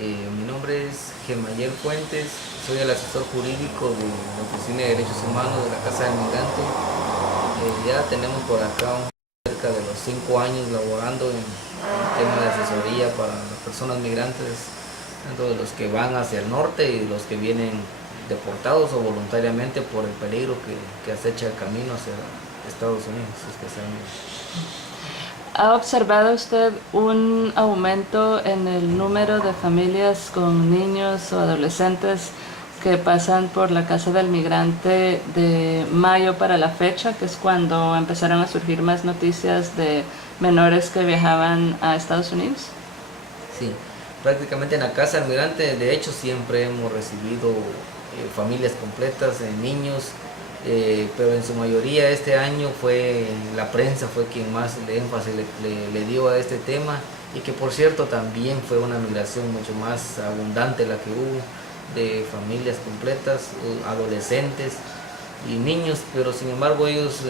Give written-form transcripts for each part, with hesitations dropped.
Mi nombre es Gemayer Fuentes, soy el asesor jurídico de la Oficina de Derechos Humanos de la Casa del Migrante. Ya tenemos por acá cerca de los 5 años laborando en tema de asesoría para las personas migrantes, tanto de los que van hacia el norte y los que vienen deportados o voluntariamente por el peligro que acecha el camino hacia Estados Unidos especialmente. ¿Ha observado usted un aumento en el número de familias con niños o adolescentes que pasan por la Casa del Migrante de mayo para la fecha, que es cuando empezaron a surgir más noticias de menores que viajaban a Estados Unidos? Sí, prácticamente en la Casa del Migrante, de hecho, siempre hemos recibido familias completas, niños, pero en su mayoría este año fue la prensa fue quien más énfasis le dio a este tema, y que por cierto también fue una migración mucho más abundante la que hubo de familias completas, adolescentes y niños, pero sin embargo ellos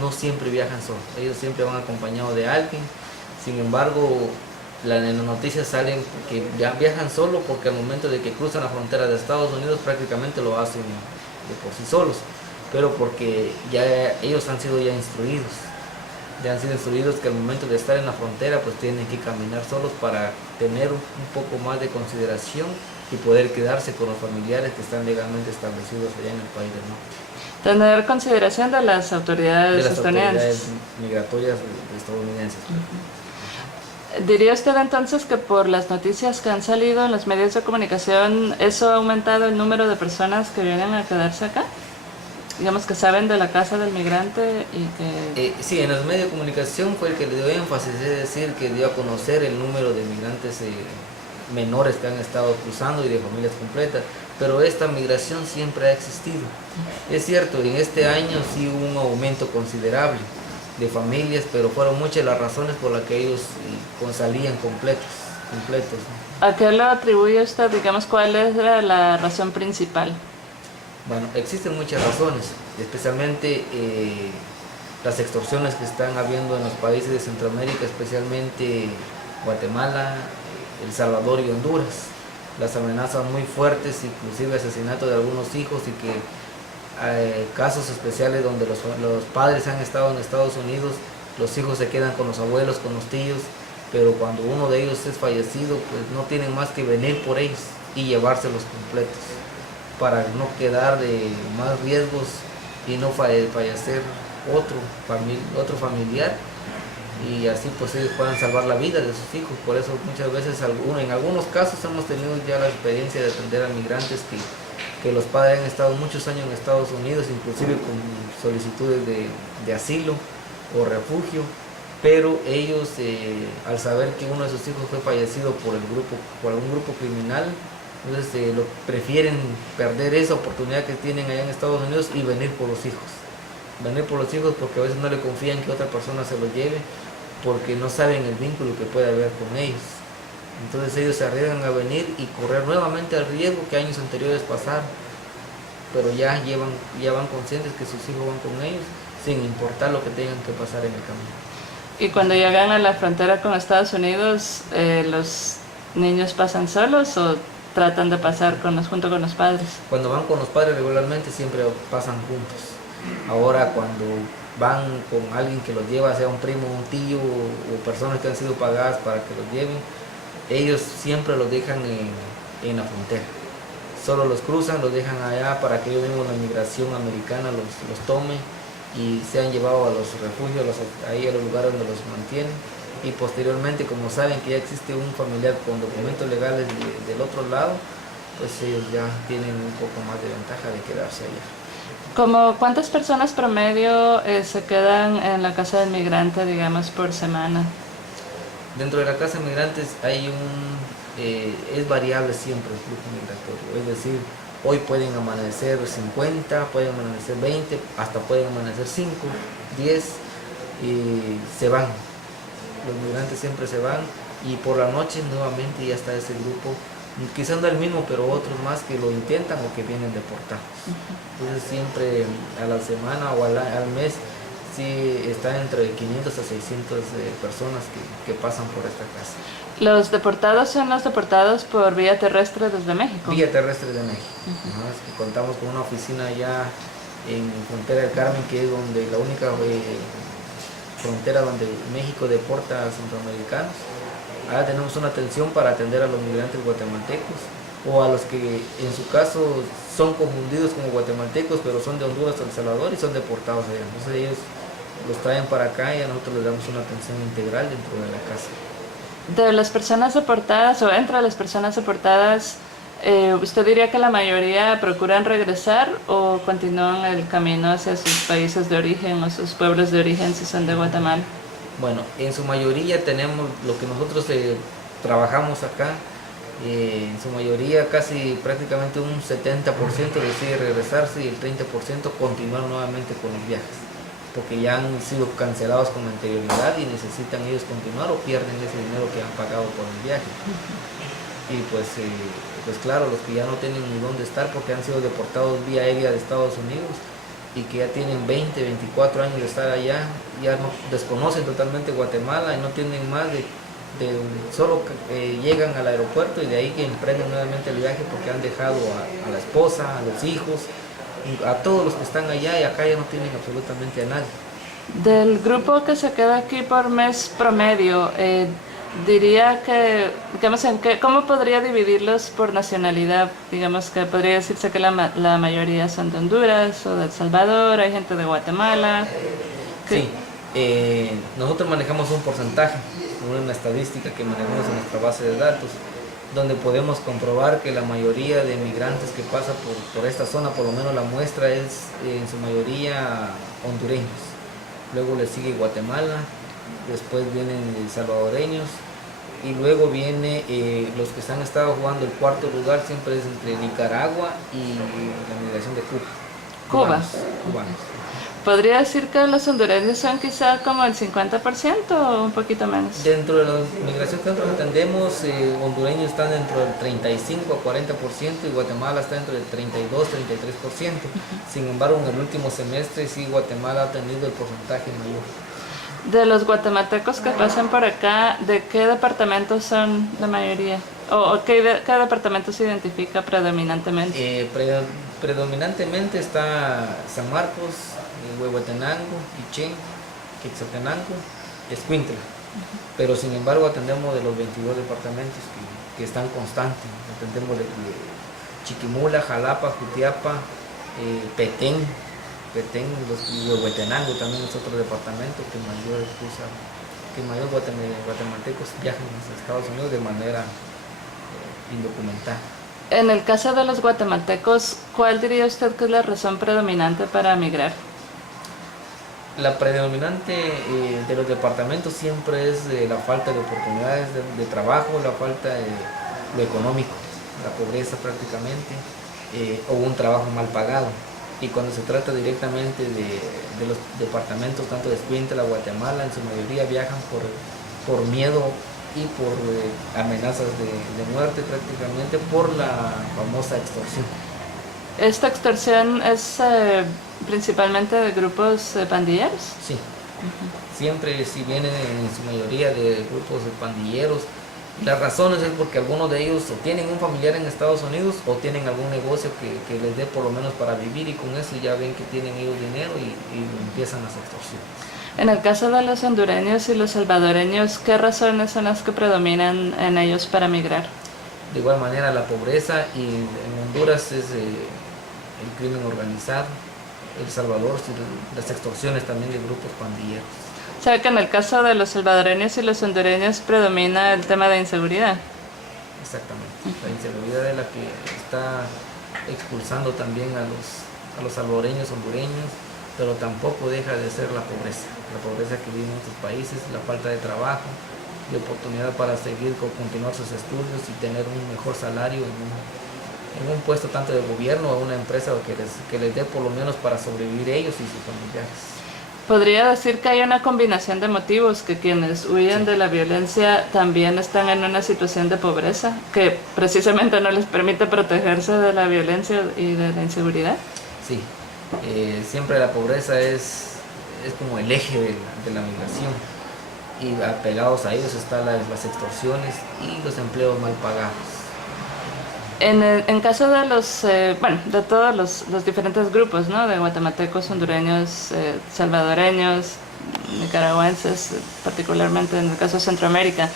no siempre viajan solos, ellos siempre van acompañados de alguien. Sin embargo, en las noticias salen que ya viajan solo porque al momento de que cruzan la frontera de Estados Unidos prácticamente lo hacen de por sí solos, pero porque ya ellos han sido instruidos que al momento de estar en la frontera pues tienen que caminar solos para tener un poco más de consideración y poder quedarse con los familiares que están legalmente establecidos allá en el país del norte. Tener consideración de las De autoridades las autoridades estadounidenses. migratorias estadounidenses. ¿Diría usted entonces que por las noticias que han salido en los medios de comunicación, eso ha aumentado el número de personas que vienen a quedarse acá? Digamos que saben de la Casa del Migrante y que... Sí, en los medios de comunicación fue el que le dio énfasis, es decir, que dio a conocer el número de migrantes menores que han estado cruzando y de familias completas, pero esta migración siempre ha existido. Es cierto, en este año sí hubo un aumento considerable de familias, pero fueron muchas las razones por las que ellos salían completos. ¿A qué lo atribuye usted? Digamos, ¿cuál es la razón principal? Bueno, existen muchas razones, especialmente las extorsiones que están habiendo en los países de Centroamérica, especialmente Guatemala, El Salvador y Honduras. Las amenazas muy fuertes, inclusive asesinato de algunos hijos, y que casos especiales donde los padres han estado en Estados Unidos, los hijos se quedan con los abuelos, con los tíos, pero cuando uno de ellos es fallecido, pues no tienen más que venir por ellos y llevárselos completos, para no quedar de más riesgos y no fallecer otro familiar, y así pues ellos puedan salvar la vida de sus hijos. Por eso muchas veces, en algunos casos hemos tenido ya la experiencia de atender a migrantes que los padres han estado muchos años en Estados Unidos, inclusive con solicitudes de asilo o refugio, pero ellos al saber que uno de sus hijos fue fallecido por algún grupo criminal, entonces prefieren perder esa oportunidad que tienen allá en Estados Unidos y venir por los hijos. Venir por los hijos porque a veces no le confían que otra persona se los lleve, porque no saben el vínculo que puede haber con ellos. Entonces ellos se arriesgan a venir y correr nuevamente el riesgo que años anteriores pasaron, pero ya van conscientes que sus hijos van con ellos, sin importar lo que tengan que pasar en el camino. Y cuando llegan a la frontera con Estados Unidos, ¿los niños pasan solos o tratan de pasar junto con los padres? Cuando van con los padres regularmente siempre pasan juntos. Ahora cuando van con alguien que los lleva, sea un primo, un tío o personas que han sido pagadas para que los lleven, ellos siempre los dejan en la frontera. Solo los cruzan, los dejan allá para que ellos mismos, la migración americana, los tome y sean llevados a los refugios, ahí a los lugares donde los mantienen. Y posteriormente, como saben que ya existe un familiar con documentos legales del otro lado, pues ellos ya tienen un poco más de ventaja de quedarse allá. ¿Como cuántas personas promedio se quedan en la Casa del Migrante, digamos, por semana? Dentro de la Casa de Migrantes es variable siempre el flujo migratorio, es decir, hoy pueden amanecer 50, pueden amanecer 20, hasta pueden amanecer 5, 10 y se van. Los migrantes siempre se van y por la noche nuevamente ya está ese grupo, quizás no el mismo, pero otros más que lo intentan o que vienen deportados. Entonces siempre a la semana o al mes sí está entre 500 a 600 personas que pasan por esta casa. ¿Los deportados son los deportados por vía terrestre desde México? Vía terrestre de México. Ajá, es que contamos con una oficina allá en Frontera del Carmen, que es donde la única frontera donde México deporta a centroamericanos. Ahora tenemos una atención para atender a los migrantes guatemaltecos o a los que en su caso son confundidos como guatemaltecos, pero son de Honduras o El Salvador y son deportados allá. Entonces ellos los traen para acá y a nosotros les damos una atención integral dentro de la casa. De las personas deportadas o entre las personas deportadas, ¿usted diría que la mayoría procuran regresar o continúan el camino hacia sus países de origen o sus pueblos de origen si son de Guatemala? Bueno, en su mayoría tenemos lo que nosotros trabajamos acá, en su mayoría casi prácticamente un 70% decide regresarse y el 30% continuar nuevamente con los viajes, porque ya han sido cancelados con anterioridad y necesitan ellos continuar o pierden ese dinero que han pagado por el viaje. Y pues claro, los que ya no tienen ni dónde estar porque han sido deportados vía aérea de Estados Unidos y que ya tienen 20, 24 años de estar allá, ya no desconocen totalmente Guatemala y no tienen más solo llegan al aeropuerto y de ahí que emprenden nuevamente el viaje porque han dejado a la esposa, a los hijos, a todos los que están allá y acá ya no tienen absolutamente a nadie. Del grupo que se queda aquí por mes promedio, diría que, digamos, ¿cómo podría dividirlos por nacionalidad? Digamos que podría decirse que la mayoría son de Honduras o de El Salvador, hay gente de Guatemala. Sí, nosotros manejamos un porcentaje, una estadística que manejamos en nuestra base de datos, donde podemos comprobar que la mayoría de migrantes que pasan por esta zona, por lo menos la muestra es en su mayoría hondureños. Luego le sigue Guatemala, después vienen salvadoreños y luego viene los que han estado jugando el cuarto lugar siempre es entre Nicaragua y la migración de Cuba. Cuba. Cubanos. ¿Podría decir que los hondureños son quizá como el 50% o un poquito menos? Dentro de la migración que nosotros entendemos, hondureños están dentro del 35 a 40% y Guatemala está dentro del 32-33%. Sin embargo, en el último semestre sí Guatemala ha tenido el porcentaje mayor. De los guatemaltecos que pasan por acá, ¿de qué departamentos son la mayoría? ¿O qué departamento se identifica predominantemente? Predominantemente está San Marcos, Huehuetenango, Quiché, Quetzaltenango, Escuintla. Pero sin embargo atendemos de los 22 departamentos que están constantes. Atendemos de Chiquimula, Jalapa, Jutiapa, Petén, y Huehuetenango también es otro departamento que mayor guatemaltecos viajan a los Estados Unidos de manera indocumentada. En el caso de los guatemaltecos, ¿cuál diría usted que es la razón predominante para migrar? La predominante de los departamentos siempre es la falta de oportunidades de trabajo, la falta de lo económico, la pobreza prácticamente, o un trabajo mal pagado. Y cuando se trata directamente de los departamentos, tanto de Escuintla, Guatemala, en su mayoría viajan por miedo y por amenazas de muerte prácticamente por la famosa extorsión. ¿Esta extorsión es principalmente de grupos pandilleros? Sí, siempre si vienen en su mayoría de grupos de pandilleros. Las razones es porque algunos de ellos o tienen un familiar en Estados Unidos o tienen algún negocio que les dé por lo menos para vivir y con eso ya ven que tienen ellos dinero y empiezan las extorsiones. En el caso de los hondureños y los salvadoreños, ¿qué razones son las que predominan en ellos para migrar? De igual manera la pobreza y en Honduras es el crimen organizado, El Salvador, las extorsiones también de grupos pandilleros. ¿Sabe que en el caso de los salvadoreños y los hondureños predomina el tema de inseguridad? Exactamente, la inseguridad es la que está expulsando también a los salvadoreños, hondureños, pero tampoco deja de ser la pobreza que viven en estos países, la falta de trabajo, de oportunidad para seguir continuar sus estudios y tener un mejor salario en un puesto tanto de gobierno o una empresa que les dé por lo menos para sobrevivir ellos y sus familiares. ¿Podría decir que hay una combinación de motivos, que quienes huyen de la violencia también están en una situación de pobreza, que precisamente no les permite protegerse de la violencia y de la inseguridad? Sí, siempre la pobreza es es como el eje de la migración. Y apegados a ellos están las extorsiones y los empleos mal pagados. En caso de de todos los diferentes grupos, ¿no? De guatemaltecos, hondureños, salvadoreños, nicaragüenses, particularmente en el caso de Centroamérica,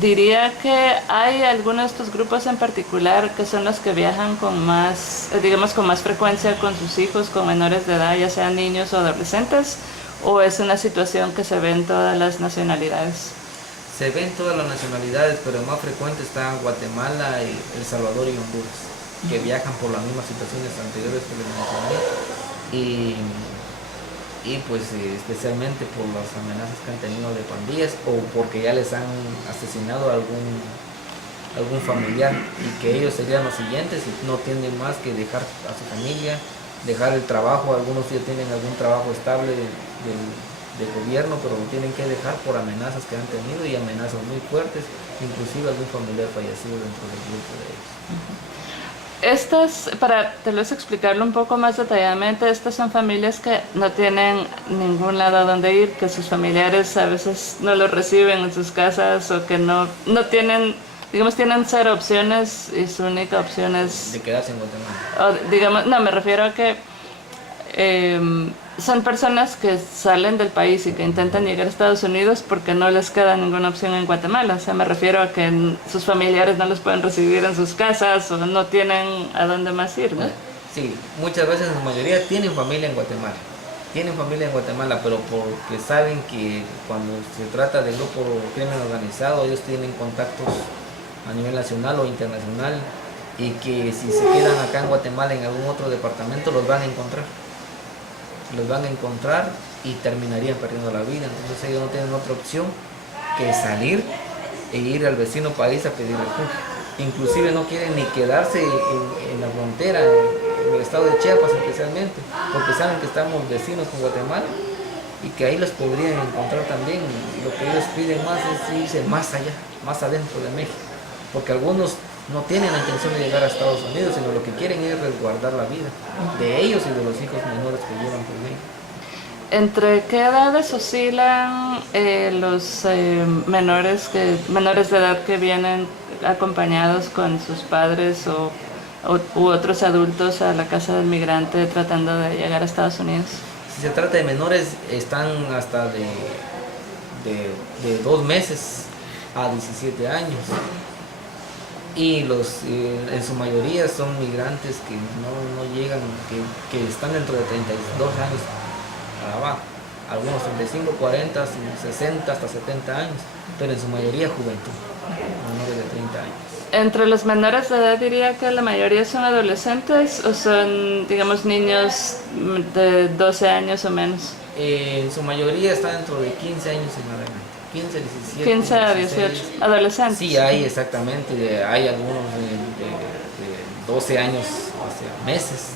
diría que hay algunos de estos grupos en particular que son los que viajan con más, digamos, con más frecuencia con sus hijos, con menores de edad, ya sean niños o adolescentes, o es una situación que se ve en todas las nacionalidades. Se ven todas las nacionalidades, pero más frecuente están Guatemala, El Salvador y Honduras, que viajan por las mismas situaciones anteriores que les mencioné. Y pues especialmente por las amenazas que han tenido de pandillas o porque ya les han asesinado a algún familiar y que ellos serían los siguientes y no tienen más que dejar a su familia, dejar el trabajo. Algunos ya tienen algún trabajo estable de gobierno, pero lo tienen que dejar por amenazas que han tenido y amenazas muy fuertes, inclusive algún familiar fallecido dentro del grupo de ellos. Estas, para tal vez explicarlo un poco más detalladamente, estas son familias que no tienen ningún lado a donde ir, que sus familiares a veces no los reciben en sus casas o que no tienen, digamos, tienen cero opciones y su única opción es... De quedarse en Guatemala. O, digamos, no, me refiero a que son personas que salen del país y que intentan llegar a Estados Unidos porque no les queda ninguna opción en Guatemala. O sea, me refiero a que sus familiares no los pueden recibir en sus casas o no tienen a dónde más ir, ¿no? Sí, muchas veces en su mayoría tienen familia en Guatemala. Tienen familia en Guatemala, pero porque saben que cuando se trata de grupo crimen organizado, ellos tienen contactos a nivel nacional o internacional y que si se quedan acá en Guatemala en algún otro departamento los van a encontrar. Los van a encontrar y terminarían perdiendo la vida. Entonces ellos no tienen otra opción que salir e ir al vecino país a pedir refugio. Inclusive no quieren ni quedarse en la frontera, en el estado de Chiapas especialmente, porque saben que estamos vecinos con Guatemala y que ahí los podrían encontrar también. Lo que ellos piden más es irse más allá, más adentro de México, porque algunos no tienen la intención de llegar a Estados Unidos, sino lo que quieren es resguardar la vida de ellos y de los hijos menores que llevan por México. ¿Entre qué edades oscilan los menores de edad que vienen acompañados con sus padres u otros adultos a la casa del migrante tratando de llegar a Estados Unidos? Si se trata de menores, están hasta de 2 meses a 17 años. Y en su mayoría son migrantes que no llegan, que están dentro de 32 años para abajo. Algunos 35, 40, 60, hasta 70 años, pero en su mayoría juventud, menores de 30 años. ¿Entre los menores de edad diría que la mayoría son adolescentes o son, digamos, niños de 12 años o menos? En su mayoría está dentro de 15 años en adelante. 15, 17, 15 a 18, 16. adolescentes. Sí, hay exactamente, hay algunos de 12 años hace meses,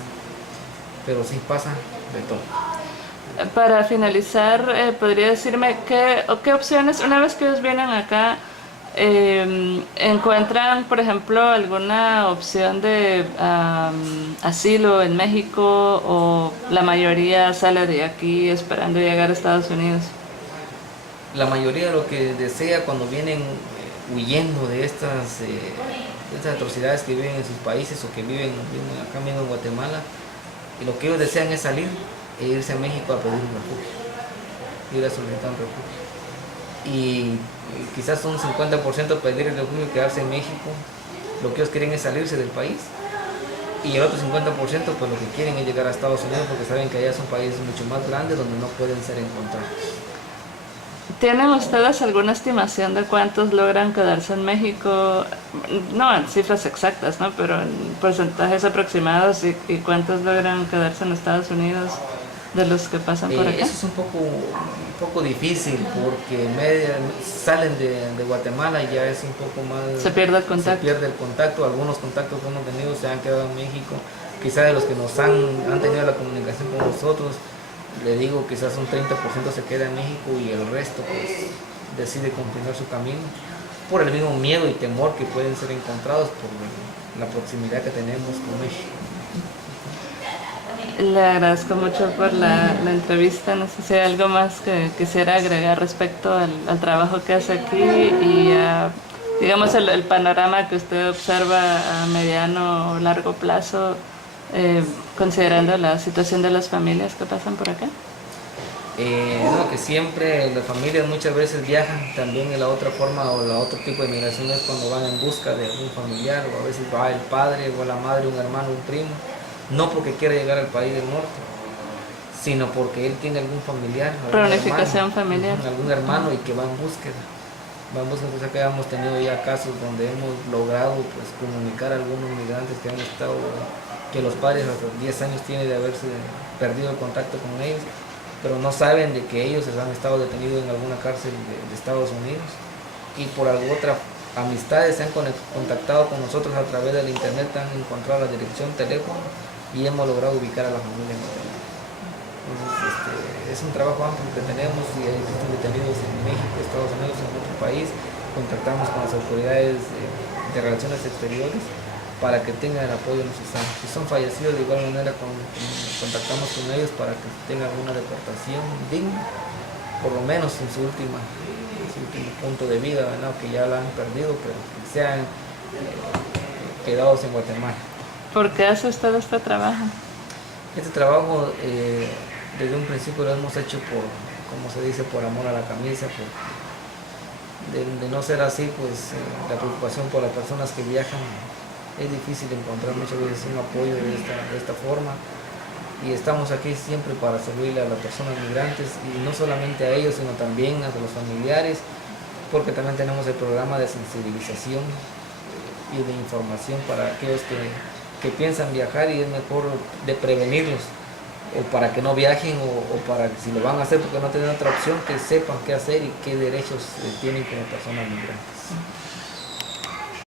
pero sí pasa de todo. Para finalizar, ¿podría decirme qué opciones, una vez que ellos vienen acá, encuentran, por ejemplo, alguna opción de asilo en México o la mayoría sale de aquí esperando llegar a Estados Unidos? La mayoría de lo que desea cuando vienen huyendo de estas atrocidades que viven en sus países o que viven acá mismo en Guatemala, y lo que ellos desean es salir e irse a México a pedir un refugio, ir a solicitar un refugio. Y quizás un 50% pedir el refugio y quedarse en México. Lo que ellos quieren es salirse del país. Y el otro 50% pues lo que quieren es llegar a Estados Unidos porque saben que allá es un país mucho más grande donde no pueden ser encontrados. ¿Tienen ustedes alguna estimación de cuántos logran quedarse en México? No en cifras exactas, ¿no? Pero en porcentajes aproximados y cuántos logran quedarse en Estados Unidos de los que pasan por acá. Eso es un poco difícil porque salen de Guatemala y ya es un poco más... Se pierde el contacto. Se pierde el contacto. Algunos contactos que hemos tenido se han quedado en México. Quizás de los que han tenido la comunicación con nosotros, le digo, quizás un 30% se queda en México y el resto pues decide continuar su camino por el mismo miedo y temor que pueden ser encontrados por la proximidad que tenemos con México. Le agradezco mucho por la entrevista. No sé si hay algo más que quisiera agregar respecto al trabajo que hace aquí y digamos el panorama que usted observa a mediano o largo plazo, considerando la situación de las familias que pasan por acá. No, que siempre las familias muchas veces viajan. También la otra forma o la otro tipo de migración es cuando van en busca de algún familiar, o a veces va el padre o la madre, un hermano, un primo, no porque quiera llegar al país del norte, sino porque él tiene algún familiar, Planificación familiar. algún hermano y que va en búsqueda. Va en búsqueda. Entonces acá hemos tenido ya casos donde hemos logrado pues comunicar a algunos migrantes que han estado, que los padres hasta 10 años tienen de haberse perdido el contacto con ellos, pero no saben de que ellos han estado detenidos en alguna cárcel de Estados Unidos, y por alguna otra amistades se han contactado con nosotros a través del internet, han encontrado la dirección, teléfono, y hemos logrado ubicar a la familia en Guatemala. Entonces, es un trabajo amplio que tenemos, y existen detenidos en México, Estados Unidos, en otro país. Contactamos con las autoridades de relaciones exteriores para que tengan el apoyo necesario. Si son fallecidos, de igual manera contactamos con ellos para que tengan una deportación digna, por lo menos en su último punto de vida, ¿verdad? Que ya la han perdido, pero que sean quedados en Guatemala. ¿Por qué hace usted este trabajo? Este trabajo desde un principio lo hemos hecho por, como se dice, por amor a la camisa. De no ser así, pues la preocupación por las personas que viajan, es difícil encontrar muchas veces un apoyo de esta forma, y estamos aquí siempre para servirle a las personas migrantes, y no solamente a ellos, sino también a los familiares, porque también tenemos el programa de sensibilización y de información para aquellos que piensan viajar, y es mejor de prevenirlos, o para que no viajen, o para que si lo van a hacer porque no tienen otra opción, que sepan qué hacer y qué derechos tienen como personas migrantes.